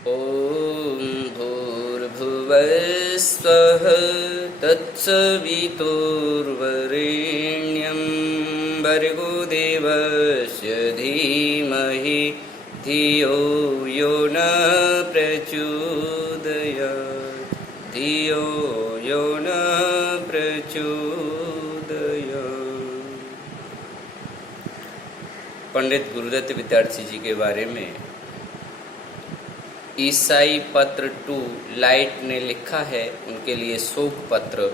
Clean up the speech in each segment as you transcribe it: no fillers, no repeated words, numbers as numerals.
ॐ भूर्भुवस्वः तत्सवितुर्वरेण्यं भर्गो देवस्य धीमहि धियो यो न प्रचोदयात् धियो यो न प्रचोदयात्। पंडित गुरुदत्त विद्यार्थी जी के बारे में ईसाई पत्र 2 लाइट ने लिखा है, उनके लिए शोक पत्र।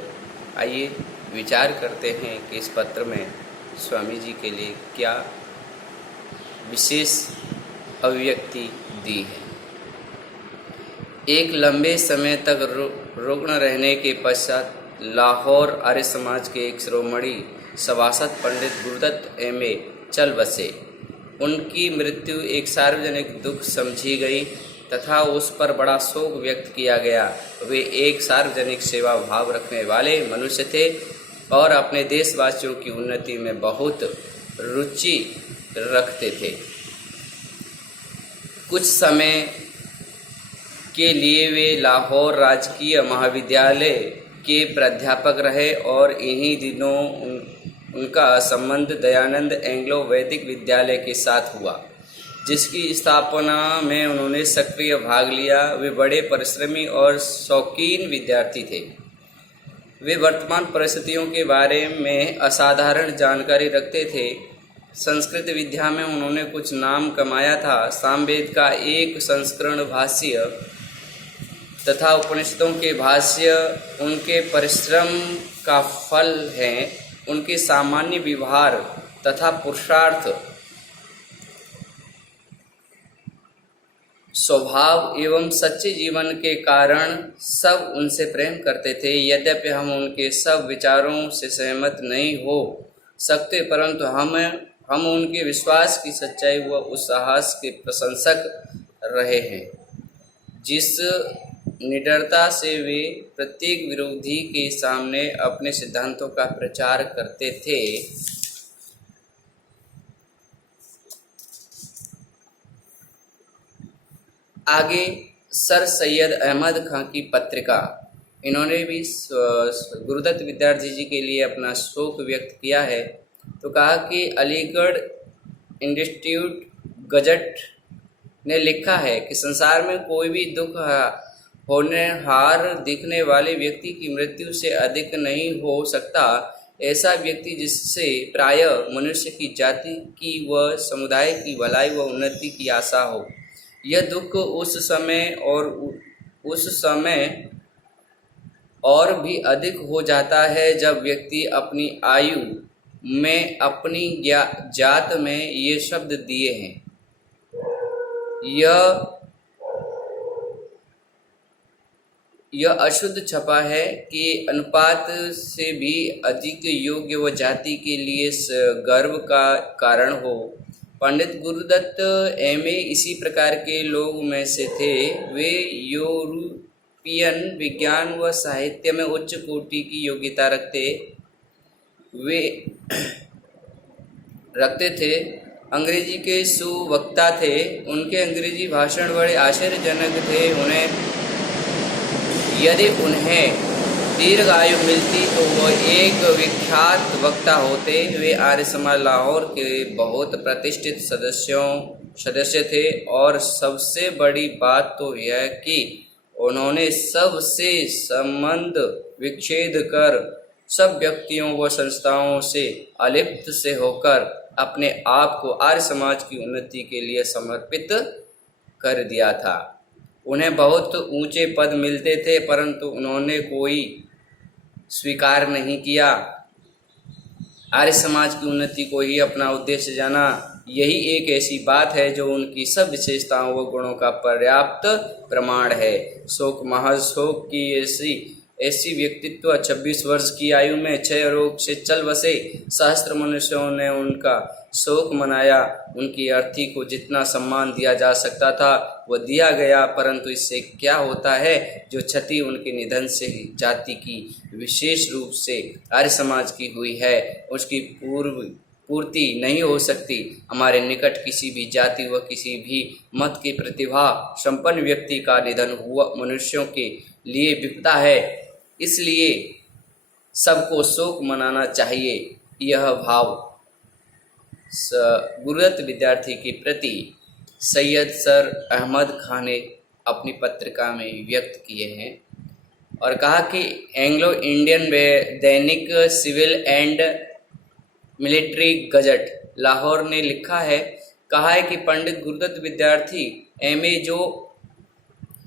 आइए विचार करते हैं कि इस पत्र में स्वामी जी के लिए क्या विशेष अभिव्यक्ति दी है। एक लंबे समय तक रुग्ण रहने के पश्चात लाहौर आर्य समाज के एक शिरोमणि सभासद पंडित गुरुदत्त एमए चल बसे। उनकी मृत्यु एक सार्वजनिक दुख समझी गई तथा उस पर बड़ा शोक व्यक्त किया गया। वे एक सार्वजनिक सेवा भाव रखने वाले मनुष्य थे और अपने देशवासियों की उन्नति में बहुत रुचि रखते थे। कुछ समय के लिए वे लाहौर राजकीय महाविद्यालय के प्राध्यापक रहे और इन्हीं दिनों उनका संबंध दयानंद एंग्लो वैदिक विद्यालय के साथ हुआ, जिसकी स्थापना में उन्होंने सक्रिय भाग लिया। वे बड़े परिश्रमी और शौकीन विद्यार्थी थे। वे वर्तमान परिस्थितियों के बारे में असाधारण जानकारी रखते थे। संस्कृत विद्या में उन्होंने कुछ नाम कमाया था। सामवेद का एक संस्करण भाष्य तथा उपनिषदों के भाष्य उनके परिश्रम का फल हैं। उनके सामान्य व्यवहार तथा पुरुषार्थ स्वभाव एवं सच्चे जीवन के कारण सब उनसे प्रेम करते थे। यद्यपि हम उनके सब विचारों से सहमत नहीं हो सकते, परंतु हम उनके विश्वास की सच्चाई व उस साहस के प्रशंसक रहे हैं जिस निडरता से वे प्रत्येक विरोधी के सामने अपने सिद्धांतों का प्रचार करते थे। आगे सर सैयद अहमद खां की पत्रिका, इन्होंने भी गुरुदत्त विद्यार्थी जी के लिए अपना शोक व्यक्त किया है। तो कहा कि अलीगढ़ इंस्टीट्यूट गजट ने लिखा है कि संसार में कोई भी दुख होनहार दिखने वाले व्यक्ति की मृत्यु से अधिक नहीं हो सकता। ऐसा व्यक्ति जिससे प्रायः मनुष्य की जाति की व समुदाय की भलाई व उन्नति की आशा हो। यह दुख उस समय और भी अधिक हो जाता है जब व्यक्ति अपनी आयु में अपनी जात में ये शब्द दिए हैं। यह अशुद्ध छपा है कि अनुपात से भी अधिक योग्य व जाति के लिए गर्व का कारण हो। पंडित गुरुदत्त एमए इसी प्रकार के लोग में से थे। वे यूरोपियन विज्ञान व साहित्य में उच्च कोटि की योग्यता रखते थे। अंग्रेजी के सुवक्ता थे। उनके अंग्रेजी भाषण बड़े आश्चर्यजनक थे। यदि उन्हें दीर्घ आयु मिलती तो वह एक विख्यात वक्ता होते। वे आर्य समाज लाहौर के बहुत प्रतिष्ठित सदस्य थे और सबसे बड़ी बात तो यह कि उन्होंने सबसे संबंध विच्छेद कर सब व्यक्तियों व संस्थाओं से अलिप्त से होकर अपने आप को आर्य समाज की उन्नति के लिए समर्पित कर दिया था। उन्हें बहुत ऊंचे पद मिलते थे, परंतु उन्होंने कोई स्वीकार नहीं किया। आर्य समाज की उन्नति को ही अपना उद्देश्य जाना। यही एक ऐसी बात है जो उनकी सब विशेषताओं व गुणों का पर्याप्त प्रमाण है। शोक महज शोक की ऐसी व्यक्तित्व 26 वर्ष की आयु में क्षय रोग से चल बसे। सहस्त्र मनुष्यों ने उनका शोक मनाया। उनकी अर्थी को जितना सम्मान दिया जा सकता था वह दिया गया, परंतु इससे क्या होता है जो क्षति उनके निधन से जाति की विशेष रूप से आर्य समाज की हुई है, उसकी पूर्ति नहीं हो सकती। हमारे निकट किसी भी जाति व किसी भी मत के प्रतिभा संपन्न व्यक्ति का निधन हुआ मनुष्यों के लिए विपदा है, इसलिए सबको शोक मनाना चाहिए। यह भाव गुरुदत्त विद्यार्थी के प्रति सैयद सर अहमद खान ने अपनी पत्रिका में व्यक्त किए हैं और कहा कि एंग्लो इंडियन दैनिक civil and military gazette Lahore ने लिखा है, कहा है कि पंडित गुरुदत्त विद्यार्थी एमए जो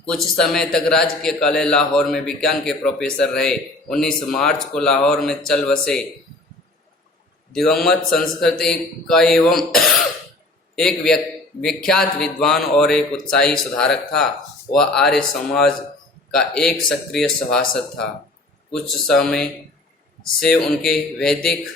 कुछ समय तक राजकीय कॉलेज लाहौर में विज्ञान के प्रोफेसर रहे, 19 मार्च को लाहौर में चल बसे। दिवंगत संस्कृति का एवं एक विख्यात विद्वान और एक उत्साही सुधारक था। वह आर्य समाज का एक सक्रिय सभासद था। कुछ समय से उनके वैदिक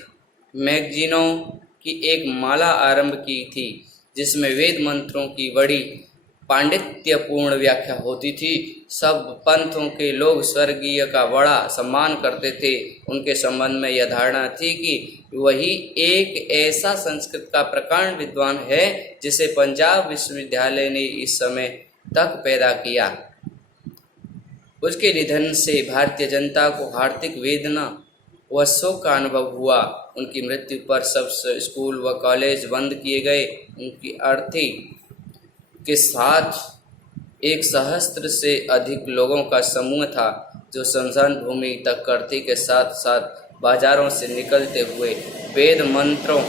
मैगजीनों की एक माला आरंभ की थी, जिसमें वेद मंत्रों की बड़ी पांडित्यपूर्ण व्याख्या होती थी। सब पंथों के लोग स्वर्गीय का बड़ा सम्मान करते थे। उनके संबंध में यह धारणा थी कि वही एक ऐसा संस्कृत का प्रकांड विद्वान है जिसे पंजाब विश्वविद्यालय ने इस समय तक पैदा किया। उसके निधन से भारतीय जनता को हार्दिक वेदना व शोक का अनुभव हुआ। उनकी मृत्यु पर सब स्कूल व कॉलेज बंद किए गए। उनकी अर्थी के साथ 1,000 से अधिक लोगों का समूह था, जो शमशान भूमि तक अर्थी के साथ साथ बाजारों से निकलते हुए वेद मंत्रों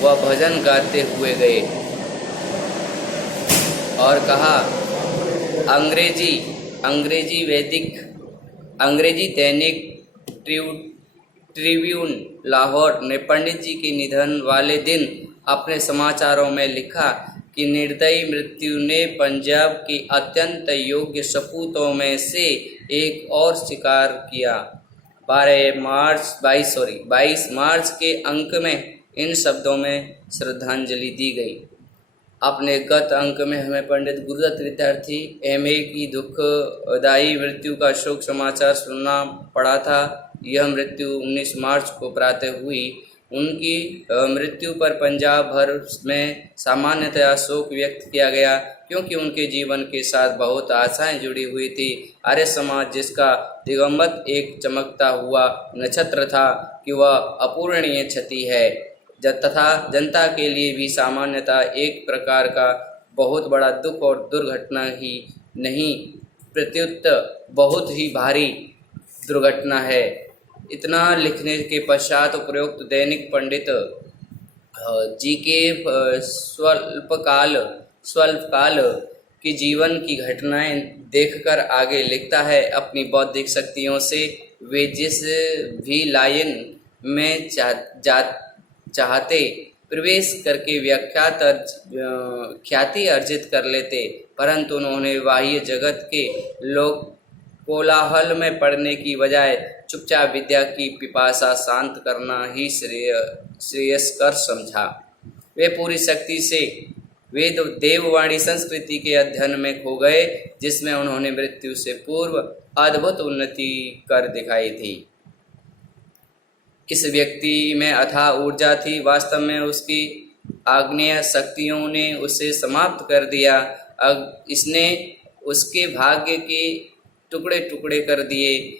व भजन गाते हुए गए और कहा, अंग्रेजी दैनिक ट्रिब्यून लाहौर ने पंडित जी के निधन वाले दिन अपने समाचारों में लिखा कि निर्दयी मृत्यु ने पंजाब के अत्यंत योग्य सपूतों में से एक और शिकार किया। 22 मार्च के अंक में इन शब्दों में श्रद्धांजलि दी गई। अपने गत अंक में हमें पंडित गुरुदत्त विद्यार्थी एमए की दुखदायी मृत्यु का शोक समाचार सुनना पड़ा था। यह मृत्यु 19 मार्च को प्रातः हुई। उनकी मृत्यु पर पंजाब भर में सामान्यतया शोक व्यक्त किया गया, क्योंकि उनके जीवन के साथ बहुत आशाएं जुड़ी हुई थी। आर्य समाज, जिसका दिगंबत एक चमकता हुआ नक्षत्र था, कि वह अपूरणीय क्षति है तथा जनता के लिए भी सामान्यतः एक प्रकार का बहुत बड़ा दुख और दुर्घटना ही नहीं, प्रत्युत बहुत ही भारी दुर्घटना है। इतना लिखने के पश्चात उपरोक्त दैनिक पंडित जी के स्वल्पकाल की जीवन की घटनाएं देखकर आगे लिखता है। अपनी बौद्धिक शक्तियों से वे जिस भी लाइन में चाहते प्रवेश करके ख्याति अर्जित कर लेते, परंतु उन्होंने बाह्य जगत के लोग कोलाहल में पड़ने की बजाय चुपचाप विद्या की पिपासा शांत करना ही श्रेयस्कर समझा। वे पूरी शक्ति से वेद देववाणी संस्कृति के अध्ययन में खो गए, जिसमें उन्होंने मृत्यु से पूर्व अद्भुत उन्नति कर दिखाई थी। इस व्यक्ति में अथाह ऊर्जा थी। वास्तव में उसकी आग्नेय शक्तियों ने उसे समाप्त कर दिया। अब इसने उसके भाग्य के टुकड़े टुकड़े कर दिए।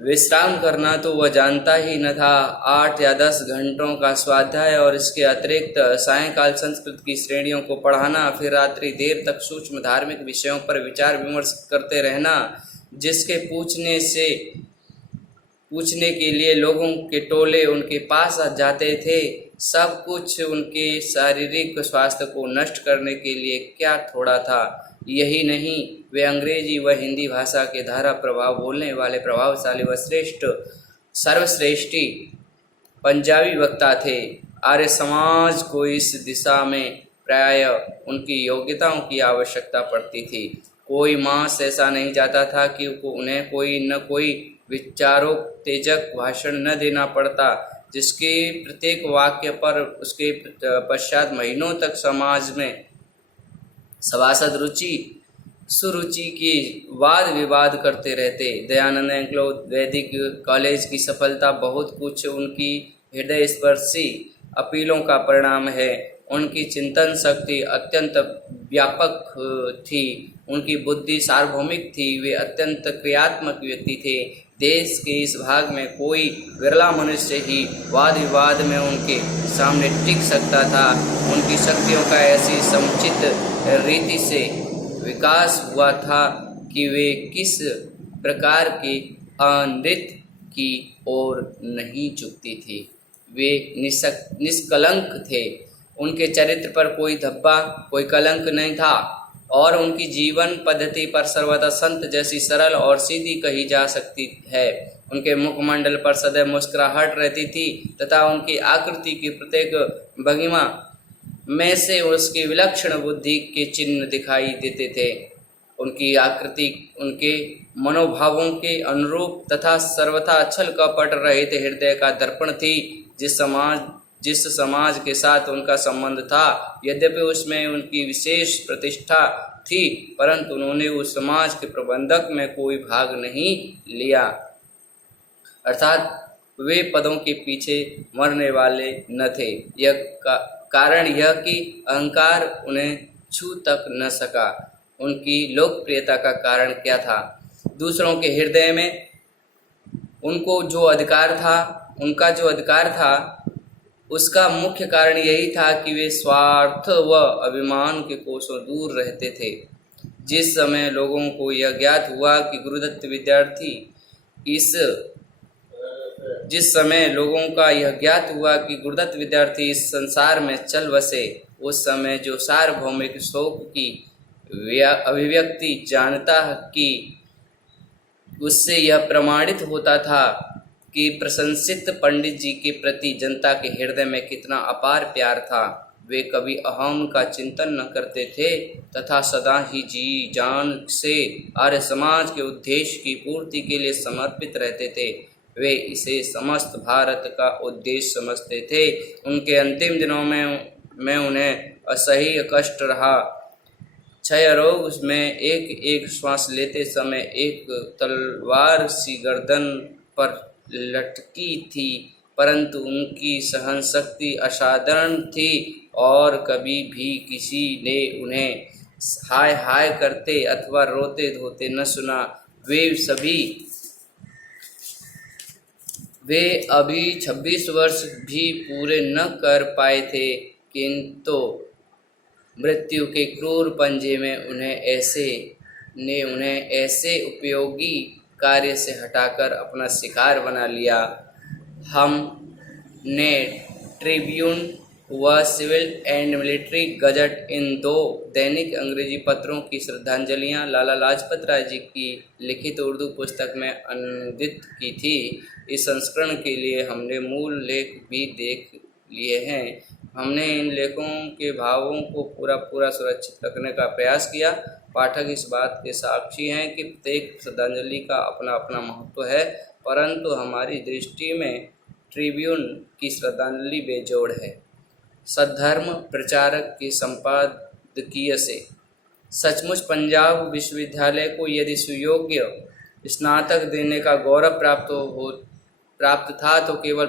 विश्राम करना तो वह जानता ही न था। 8 या 10 घंटों का स्वाध्याय और इसके अतिरिक्त सायंकाल संस्कृत की श्रेणियों को पढ़ाना, फिर रात्रि देर तक सूक्ष्म धार्मिक विषयों पर विचार विमर्श करते रहना, जिसके पूछने के लिए लोगों के टोले उनके पास आ जाते थे, सब कुछ उनके शारीरिक स्वास्थ्य को नष्ट करने के लिए क्या थोड़ा था। यही नहीं, वे अंग्रेजी व हिंदी भाषा के धारा प्रभाव बोलने वाले प्रभावशाली व सर्वश्रेष्ठी पंजाबी वक्ता थे। आर्य समाज को इस दिशा में प्राय उनकी योग्यताओं की आवश्यकता पड़ती थी। कोई मास ऐसा नहीं जाता था कि उन्हें कोई न कोई विचारोत्तेजक भाषण न देना पड़ता, जिसके प्रत्येक वाक्य पर उसके पश्चात महीनों तक समाज में सभासद सुरुचि की वाद विवाद करते रहते। दयानंद एंग्लो वैदिक कॉलेज की सफलता बहुत कुछ उनकी हृदय स्पर्शी अपीलों का परिणाम है। उनकी चिंतन शक्ति अत्यंत व्यापक थी, उनकी बुद्धि सार्वभौमिक थी, वे अत्यंत क्रियात्मक व्यक्ति थे। देश के इस भाग में कोई विरला मनुष्य ही वाद विवाद में उनके सामने टिक सकता था। उनकी शक्तियों का ऐसी समुचित रीति से विकास हुआ था कि वे किस प्रकार के अनृत्य की ओर नहीं झुकती थी। वे निष्कलंक थे, उनके चरित्र पर कोई धब्बा, कोई कलंक नहीं था और उनकी जीवन पद्धति पर सर्वदा संत जैसी सरल और सीधी कही जा सकती है। उनके मुखमंडल पर सदैव मुस्कुराहट रहती थी तथा उनकी आकृति की प्रत्येक भंगिमा में से उसकी विलक्षण बुद्धि के चिन्ह दिखाई देते थे। उनकी आकृति उनके मनोभावों के अनुरूप तथा सर्वथा छल कपट रहित हृदय का दर्पण थी। जिस समाज के साथ उनका संबंध था, यद्यपि उसमें उनकी विशेष प्रतिष्ठा थी, परंतु उन्होंने उस समाज के प्रबंधक में कोई भाग नहीं लिया, अर्थात वे पदों के पीछे मरने वाले न थे। यह कारण यह कि अहंकार उन्हें छू तक न सका। उनकी लोकप्रियता का कारण क्या था? दूसरों के हृदय में उनका जो अधिकार था उसका मुख्य कारण यही था कि वे स्वार्थ व अभिमान के कोसों दूर रहते थे। जिस समय लोगों को यह ज्ञात हुआ कि गुरुदत्त विद्यार्थी इस संसार में चल बसे, उस समय जो सार्वभौमिक शोक की अभिव्यक्ति जानता कि उससे यह प्रमाणित होता था कि प्रशंसित पंडित जी के प्रति जनता के हृदय में कितना अपार प्यार था। वे कभी अहम का चिंतन न करते थे तथा सदा ही जी जान से आर्य समाज के उद्देश्य की पूर्ति के लिए समर्पित रहते थे। वे इसे समस्त भारत का उद्देश्य समझते थे। उनके अंतिम दिनों में उन्हें असह्य कष्ट रहा। क्षय रोग में एक एक श्वास लेते समय एक तलवार सी गर्दन पर लटकी थी, परंतु उनकी सहन शक्ति असाधारण थी और कभी भी किसी ने उन्हें हाय हाय करते अथवा रोते धोते न सुना। वे अभी 26 वर्ष भी पूरे न कर पाए थे, किंतु मृत्यु के क्रूर पंजे में उन्हें ऐसे उपयोगी कार्य से हटाकर अपना शिकार बना लिया। हमने ट्रिब्यून व सिविल एंड मिलिट्री गजट इन 2 दैनिक अंग्रेजी पत्रों की श्रद्धांजलियां लाला लाजपत राय जी की लिखित उर्दू पुस्तक में अनुदित की थी। इस संस्करण के लिए हमने मूल लेख भी देख लिए हैं। हमने इन लेखों के भावों को पूरा सुरक्षित रखने का प्रयास किया। पाठक इस बात के साक्षी हैं कि प्रत्येक श्रद्धांजलि का अपना अपना महत्व है, परंतु हमारी दृष्टि में ट्रिब्यून की श्रद्धांजलि बेजोड़ है। सद्धर्म प्रचारक के संपादकीय से सचमुच पंजाब विश्वविद्यालय को यदि सुयोग्य स्नातक देने का गौरव प्राप्त था तो केवल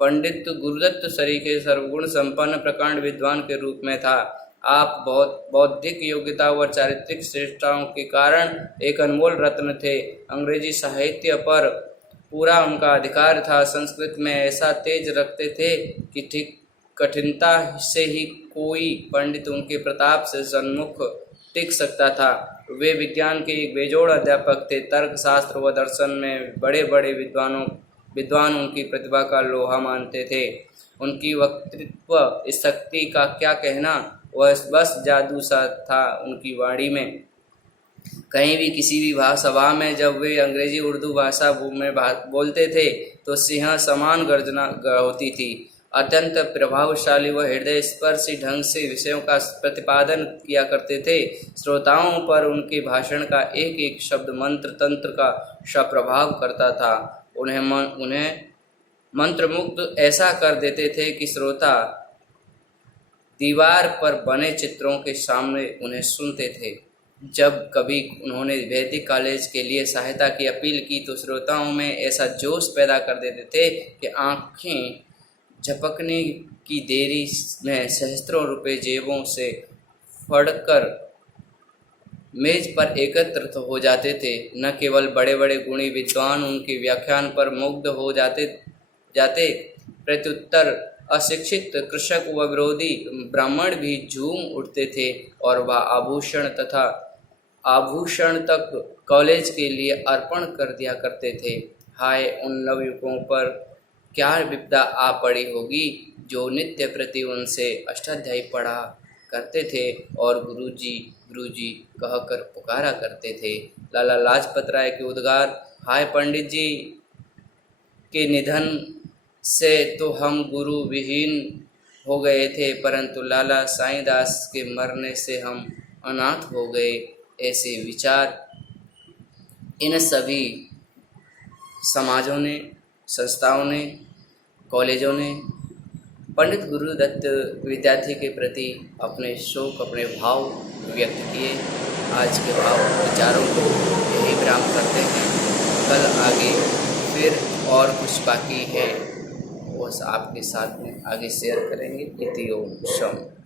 पंडित गुरुदत्त सरीखे सर्वगुण संपन्न प्रकांड विद्वान के रूप में था। आप बहुत बौद्धिक योग्यता व चारित्रिक श्रेष्ठताओं के कारण एक अनमोल रत्न थे। अंग्रेजी साहित्य पर पूरा उनका अधिकार था। संस्कृत में ऐसा तेज रखते थे कि ठीक कठिनता से ही कोई पंडित उनके प्रताप से सन्मुख टिक सकता था। वे विज्ञान के एक बेजोड़ अध्यापक थे। तर्क शास्त्र व दर्शन में बड़े बड़े विद्वान उनकी प्रतिभा का लोहा मानते थे। उनकी वक्तृत्व शक्ति का क्या कहना, वह बस जादू सा था उनकी वाणी में। कहीं भी किसी भी सभा में जब वे अंग्रेजी उर्दू भाषा में बोलते थे तो सिंह समान गर्जना होती थी। अत्यंत प्रभावशाली व हृदय स्पर्शी ढंग से विषयों का प्रतिपादन किया करते थे। श्रोताओं पर उनके भाषण का एक एक शब्द मंत्र तंत्र का प्रभाव करता था। उन्हें मंत्रमुग्ध ऐसा कर देते थे कि श्रोता दीवार पर बने चित्रों के सामने उन्हें सुनते थे। जब कभी उन्होंने वैदिक कॉलेज के लिए सहायता की अपील की तो श्रोताओं में ऐसा जोश पैदा कर देते थे कि आंखें झपकने की देरी में सहस्त्रों रुपए जेबों से फड़कर मेज पर एकत्र हो जाते थे। न केवल बड़े बड़े गुणी विद्वान उनके व्याख्यान पर मुग्ध हो जाते प्रत्युत्तर अशिक्षित कृषक व विरोधी ब्राह्मण भी झूम उठते थे और वह आभूषण तक कॉलेज के लिए अर्पण कर दिया करते थे। हाय उन नवयुवकों पर क्या विपदा आ पड़ी होगी जो नित्य प्रति उनसे अष्टाध्यायी पढ़ा करते थे और गुरुजी कहकर पुकारा करते थे। लाला लाजपत राय के उद्गार, हाय पंडित जी के निधन से तो हम गुरु विहीन हो गए थे, परंतु लाला साईंदास के मरने से हम अनाथ हो गए। ऐसे विचार इन सभी समाजों ने, संस्थाओं ने, कॉलेजों ने पंडित गुरुदत्त विद्यार्थी के प्रति अपने शोक, अपने भाव व्यक्त किए। आज के भाव विचारों को यही विराम करते हैं। कल आगे फिर और कुछ बाकी है, वो आपके साथ में आगे शेयर करेंगे। इति ओम शम।